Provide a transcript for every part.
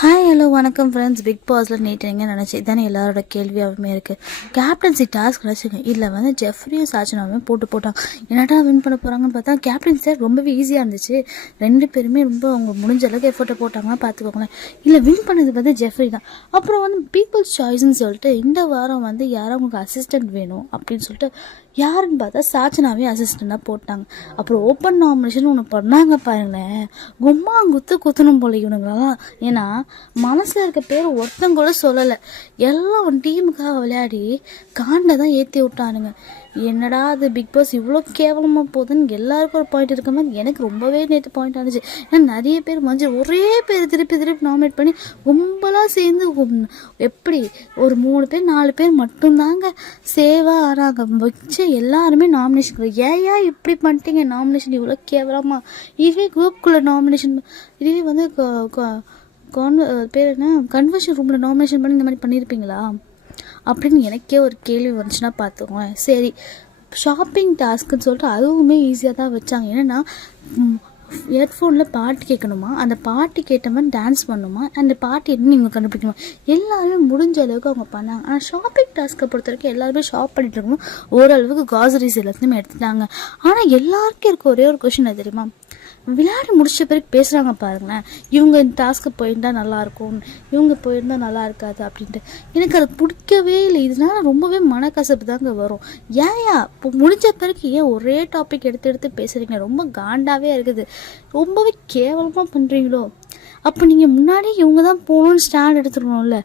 Hi hello வணக்கம் friends. Big பாஸில் நேற்று நினச்சி இதானே எல்லாரோட கேள்வியாகவுமே இருக்குது. கேப்டன்சி டாஸ்க் நினச்சிங்க இதில் வந்து ஜெஃப்ரியும் சாச்சனாவுமே போட்டாங்க. என்னடா வின் பண்ண போகிறாங்கன்னு பார்த்தா கேப்டன்சி ரொம்பவே ஈஸியாக இருந்துச்சு. ரெண்டு பேருமே ரொம்ப அவங்க முடிஞ்ச அளவுக்கு எஃபர்ட்டை போட்டாங்கன்னா பார்த்துக்கோங்களேன். இல்லை வின் பண்ணது வந்து ஜெஃப்ரி தான். அப்புறம் வந்து பீப்புள்ஸ் சாய்ஸ்ன்னு சொல்லிட்டு இந்த வாரம் வந்து யாரும் அவங்களுக்கு அசிஸ்டன்ட் வேணும் அப்படின்னு சொல்லிட்டு யாருன்னு பார்த்தா சாச்சனாவே அசிஸ்டண்டாக போட்டாங்க. அப்புறம் ஓப்பன் நாமினேஷன் ஒன்று பண்ணாங்க பாருங்களேன். குத்தணும் போல இவனுங்களாம். ஏன்னா மனசில் இருக்க பேர் ஒருத்தங்க கூட சொல்லலை. எல்லாம் டீமுக்காக விளையாடி காண்டை தான் ஏற்றி விட்டானுங்க. என்னடா அது பிக் பாஸ் இவ்வளோ கேவலமாக போகுதுன்னு எல்லாருக்கும் ஒரு பாயிண்ட் இருக்க மாதிரி எனக்கு ரொம்பவே நேற்று பாயிண்ட் ஆனிச்சு. ஏன்னா நிறைய பேர் ஒரே பேர் திருப்பி நாமினேட் பண்ணி கும்பலாக சேர்ந்து எப்படி ஒரு 3 பேர் 4 பேர் மட்டும்தாங்க சேவாக ஆறாங்க வச்சு எல்லாருமே நாமினேஷன். ஏன் இப்படி பண்ணிட்டீங்க? நாமினேஷன் இவ்வளோ கேவலமாக. இதுவே குரூப்புக்குள்ளே நாமினேஷன், இதுவே வந்து பேர் என்ன கன்வர்ஷன் ரூமில் நாமினேஷன் பண்ணி இந்த மாதிரி பண்ணியிருப்பீங்களா அப்படின்னு எனக்கே ஒரு கேள்வி வந்துச்சுன்னா பார்த்துக்கோங்க. சரி, ஷாப்பிங் டாஸ்க்குன்னு சொல்லிட்டு அதுவுமே ஈஸியாக தான் வச்சாங்க. என்னென்னா ஹெட்ஃபோனில் பாட்டு கேட்கணுமா, அந்த பாட்டு கேட்ட மாதிரி டான்ஸ் பண்ணணுமா, அந்த பாட்டு என்ன நீங்கள் கண்டுபிடிக்கணுமா, எல்லாருமே முடிஞ்ச அளவுக்கு அவங்க பண்ணாங்க. ஆனால் ஷாப்பிங் டாஸ்க்கை பொறுத்த வரைக்கும் எல்லாருமே ஷாப் பண்ணிட்டு இருக்கணும். ஓரளவுக்கு காசரிஸ் எல்லாத்தையுமே எடுத்துட்டாங்க. ஆனால் எல்லாருக்கும் இருக்க ஒரே ஒரு கொஷின் அது தெரியுமா, விளையாடி முடிச்ச பிறகு பேசுகிறாங்க பாருங்களேன், இவங்க இந்த டாஸ்க்கு போயிருந்தால் நல்லாயிருக்கும், இவங்க போயிருந்தால் நல்லா இருக்காது அப்படின்ட்டு. எனக்கு அது பிடிக்கவே இல்லை. இதனால ரொம்பவே மனக்கசப்பு தாங்க வரும். ஏன்யா இப்போ முடிஞ்ச பிறகு ஏன் ஒரே டாபிக் எடுத்து பேசுகிறீங்க? ரொம்ப காண்டாகவே இருக்குது. ரொம்பவே கேவலமாக பண்ணுறீங்களோ. அப்போ நீங்கள் முன்னாடி இவங்க தான் போகணுன்னு ஸ்டாண்ட் எடுத்துக்கணும்ல.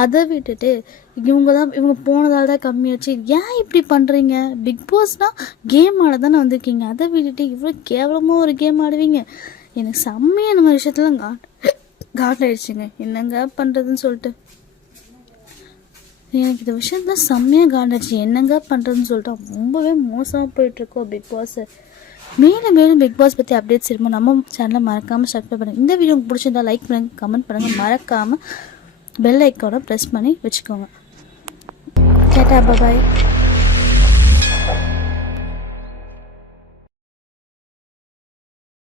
அதை விட்டுட்டு இவங்க போனதால் தான் கம்மியாச்சு. ஏன் இப்படி பண்ணுறீங்க? பிக் பாஸ்னால் கேம் ஆட தானே வந்திருக்கீங்க. அதை விட்டுட்டு இவ்வளோ கேவலமாக ஒரு கேம் ஆடுவீங்க. எனக்கு செம்மையாக இந்த மாதிரி விஷயத்துலாம் காண்டாயிடுச்சுங்க. என்னங்க பண்ணுறதுன்னு சொல்லிட்டு எனக்கு இந்த விஷயத்தில் செம்மையாக காண்டாயிடுச்சு. என்னங்க பண்ணுறதுன்னு சொல்லிட்டு ரொம்பவே மோசமாக போயிட்டுருக்கோம் பிக் பாஸை. மேலும் பிக் பாஸ் பற்றி அப்டேட்ஸ் இருக்கும் நம்ம சேனலை மறக்காமல் சப்ஸ்கிரைப் பண்ணுங்கள். இந்த வீடியோ உங்களுக்கு பிடிச்சிருந்தா லைக் பண்ணுங்கள், கமெண்ட் பண்ணுங்கள். மறக்காமல் பெல் ஐக்கானை ப்ரெஸ் பண்ணி வச்சுக்கோங்க. டாடா, பாய்.